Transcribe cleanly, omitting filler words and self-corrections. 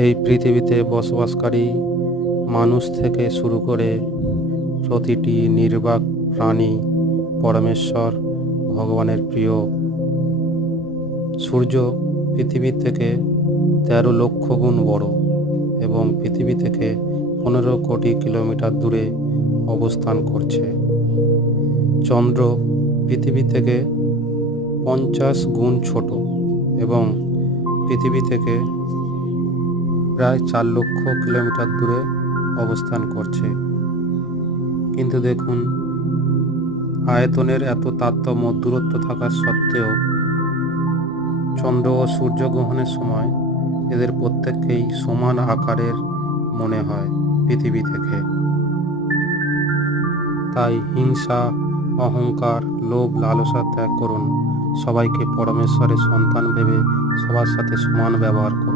এই পৃথিবীতে বসবাসকারী মানুষ থেকে শুরু করে প্রতিটি নির্বাক প্রাণী পরমেশ্বর ভগবানের প্রিয়। সূর্য পৃথিবীর থেকে ১৩ লক্ষ গুণ বড় এবং পৃথিবী থেকে ১৫ কোটি কিলোমিটার দূরে অবস্থান করছে। চন্দ্র পৃথিবী থেকে ৫০ গুণ ছোট এবং পৃথিবী থেকে প্রায় ৪ লক্ষ কিলোমিটার দূরে অবস্থান করছে। কিন্তু দেখুন, আয়তনের এত তারতম্য দূরত্ব থাকা সত্ত্বেও চন্দ্র ও সূর্যগ্রহণের সময় এদের প্রত্যেককেই সমান আকারের মনে হয় পৃথিবী থেকে। তাই হিংসা, অহংকার, লোভ, লালসা ত্যাগ করুন। সবাইকে পরমেশ্বরের সন্তান ভেবে সবার সাথে সমান ব্যবহার করুন।